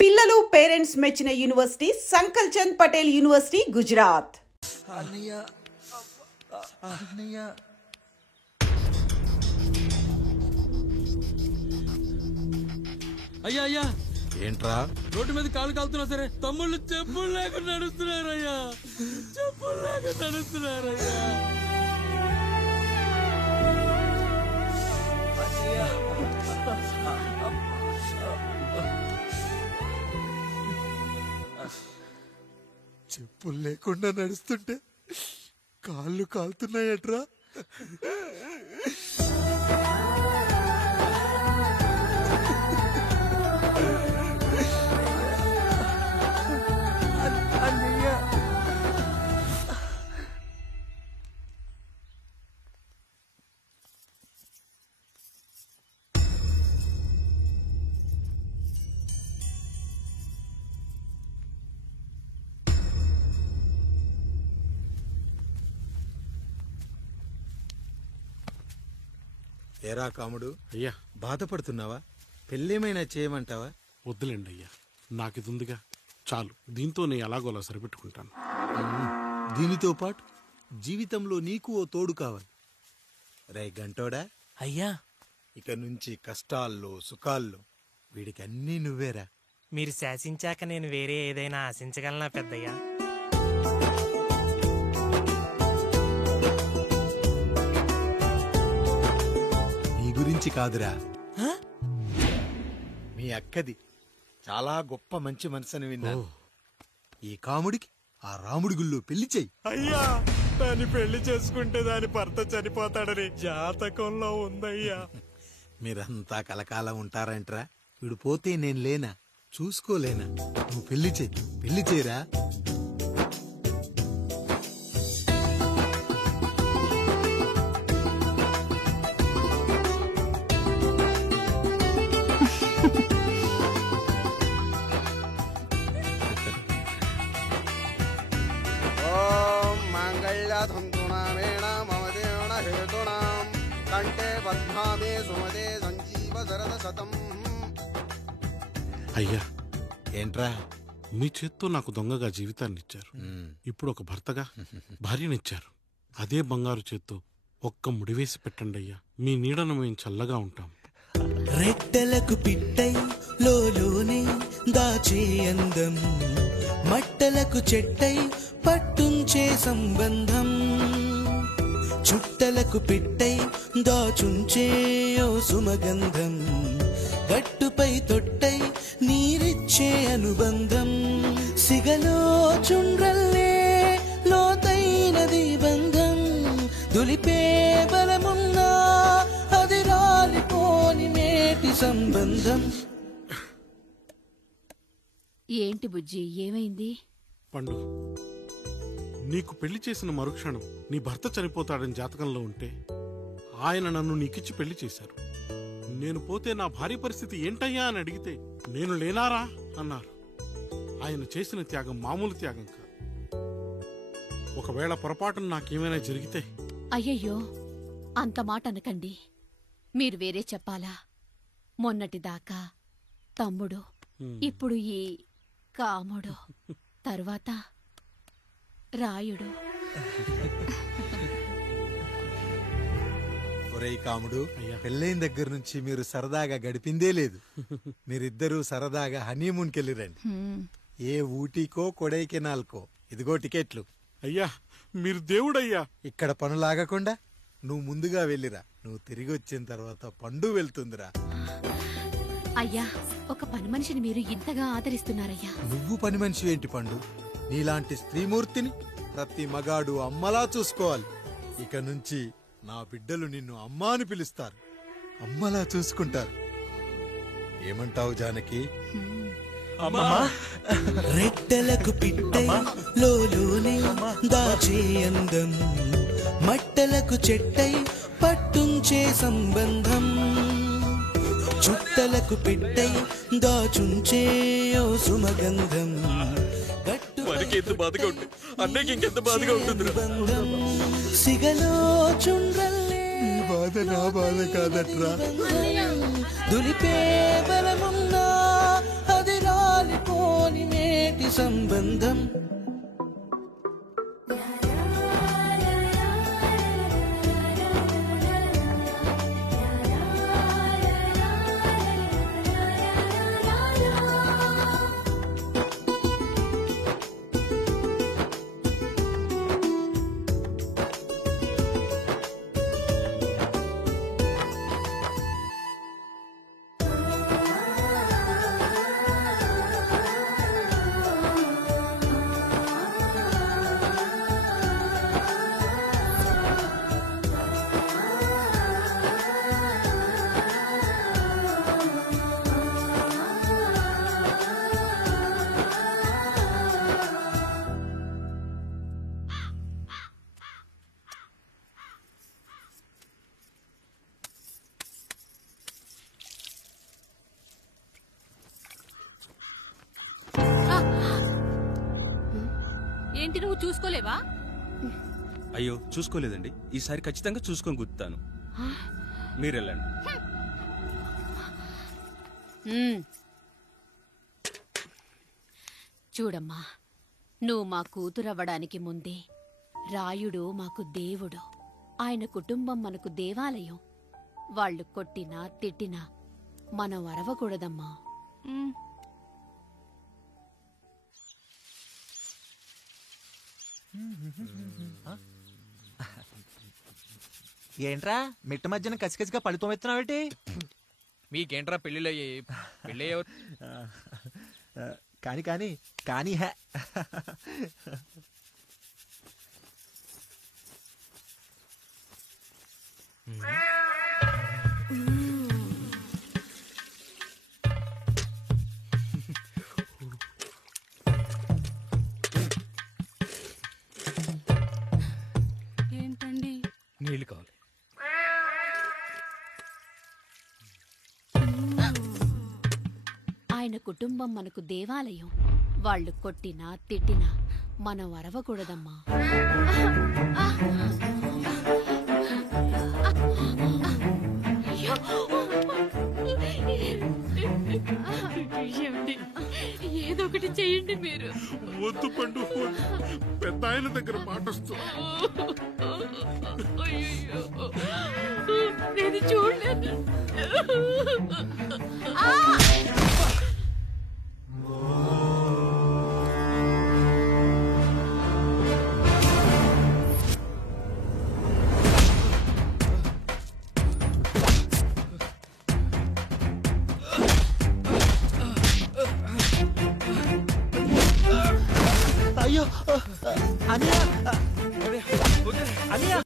పిల్లలు పేరెంట్స్ మెచ్చిన university సంకల్ Chand Patel university Gujarat. అయ్యా అయ్యా ఏంట్రా రోడ్డు మీద కాలు కాలుతున్నా సరే తమ్ముళ్ళు చెప్పులు లేకుండా నడుస్తున్నారయ్యా, చెప్పులు లేకుండా నడుస్తున్నారయ్యా. చెప్పులు లేకుండా నడుస్తుంటే కాళ్ళు కాలుతున్నాయట్రా. ఏరా కాముడు, అయ్యా బాధపడుతున్నావా? పెళ్ళేమైనా చేయమంటావా? వద్దులేండి అయ్యా, నాకు ఇది ఉందిగా చాలు, దీంతో నేను ఎలాగోలా సరిపెట్టుకుంటాను. దీనితో పాటు జీవితంలో నీకు ఓ తోడు కావాలి. రే గంటోడా అయ్యా, ఇక నుంచి కష్టాల్లో సుఖాల్లో వీడికి అన్నీ నువ్వేరా. మీరు శాసించాక నేను వేరే ఏదైనా ఆశించగలనా పెద్దయ్యా? నీ గురించి కాదురా, మీ అక్కది చాలా గొప్ప మంచి మనసుని విన్నాను. ఈ కాముడికి ఆ రాముడి గుళ్ళో పెళ్లి చెయ్యి. అయ్యా, దాన్ని పెళ్లి చేసుకుంటే దాని భర్త చనిపోతాడని జాతకంలో ఉందయ్యా. మీరంతా కలకాలం ఉంటారంట్రా. వీడు పోతే నేను లేనా, చూసుకోలేనా? నువ్వు పెళ్లి చెయ్యి, పెళ్లి చేయరా. అయ్యా, ఏంట్రా? మీ చేత్తో నాకు దొంగగా జీవితాన్ని ఇచ్చారు, ఇప్పుడు ఒక భర్తగా భార్యనిచ్చారు. అదే బంగారు చేత్తో ఒక్క ముడివేసి పెట్టండి అయ్యా, మీ నీడను మేము చల్లగా ఉంటాం. రెట్టలకు పిట్టై లోలోనే దాచే అందం, మట్టలకు చెట్టై పట్టుంచే సంబంధం, చుట్టలకు పిట్టై దాచుంచే ఓ సుమగంధం, గట్టుపై తొట్టై నీరిచ్చే అనుబంధం, సిగలో చుండ్రల్లే లోతైనది బంధం, దులిపే బలమున్నా అది రాలిపోని మేటి సంబంధం. ఏంటి బుజ్జి, ఏమైంది? పండు, నీకు పెళ్లి చేసిన మరుక్షణం నీ భర్త చనిపోతాడని జాతకంలో ఉంటే ఆయన నన్ను నీకిచ్చి పెళ్లి చేశారు. నేను పోతే నా భార్య పరిస్థితి ఏంటయ్యా అని అడిగితే నేను లేనారా అన్నారు. ఆయన చేసిన త్యాగం మామూలు త్యాగం కాదు. ఒకవేళ పొరపాటున నాకేమైనా జరిగితే? అయ్యయ్యో, అంత మాట అనకండి. మీరు వేరే చెప్పాలా? మొన్నటిదాకా తమ్ముడు, ఇప్పుడు ఈ కాముడు, తర్వాత రాయుడు. ఒరేయ్ కాముడు, పెళ్ళైన దగ్గర నుంచి మీరు సరదాగా గడిపిందే లేదు. మీరిద్దరూ సరదాగా హనీమూన్కి వెళ్ళిరండి. ఏ ఊటీకో కొడైకెనాల్కో. ఇదిగో టికెట్లు. అయ్యా, మీరు దేవుడయ్యా. ఇక్కడ పనులాగకుండా నువ్వు ముందుగా వెళ్ళిరా. నువ్వు తిరిగి వచ్చిన తర్వాత పండు వెళ్తుందిరా. అయ్యా, ఒక పని మనిషిని మీరు ఇంతగా ఆదరిస్తున్నారయ్యా. నువ్వు పని మనిషి ఏంటి పండు? నీలాంటి స్త్రీమూర్తిని ప్రతి మగాడు అమ్మలా చూసుకోవాలి. ఇక నుంచి నా బిడ్డలు నిన్ను అమ్మా అని పిలుస్తారు, అమ్మలా చూసుకుంటారు. ఏమంటావు జానకి? రెట్టలకు పిట్టై లోలోనే దాచే అందం, మట్టలకు చెట్టై పట్టుంచే సంబంధం, చుట్టలకు పిట్టై దాచుంచే ఓ సుమగంధం, ఎంత బాధగా ఉంటుంది అన్నయ్యకి ఇంకెంత బాధగా ఉంటుంది. సిగలో చుండ్రల్లే బాధ నా బాధ కాదట్రా. దులిపే బలమున్నా అది రాలి ప్రీతి సంబంధం. ఏంటి నువ్వు చూసుకోలేవా? అయ్యో చూసుకోలేదండి, ఈసారి ఖచ్చితంగా చూసుకొని గుర్తాను. మీరెళ్ళండి. చూడమ్మా, నువ్వు మా కూతురవ్వడానికి ముందే రాయుడు మాకు దేవుడు, ఆయన కుటుంబం మనకు దేవాలయం. వాళ్ళు కొట్టినా తిట్టినా మనం అరవకూడదమ్మా. ఏంట్రా మిట్ట మధ్యన కసికసిగా పడితోమెత్తున్నావేటి? మీకేంట్రా పెళ్ళిళ్ళయ్యాయి? పెళ్ళి కానీ కానీ కానీ హే ఏంటండి? నీళ్ళు కావాలి. ఆయన కుటుంబం మనకు దేవాలయం. వాళ్ళు కొట్టినా తిట్టినా మనం అరవకూడదమ్మా. ఏదో ఒకటి చెయ్యండి మీరు. వద్దు పండు, పెద్ద ఆయన దగ్గర మాటొస్తూ. నేను చూడలేదు. అయ్యో అనియా అనియా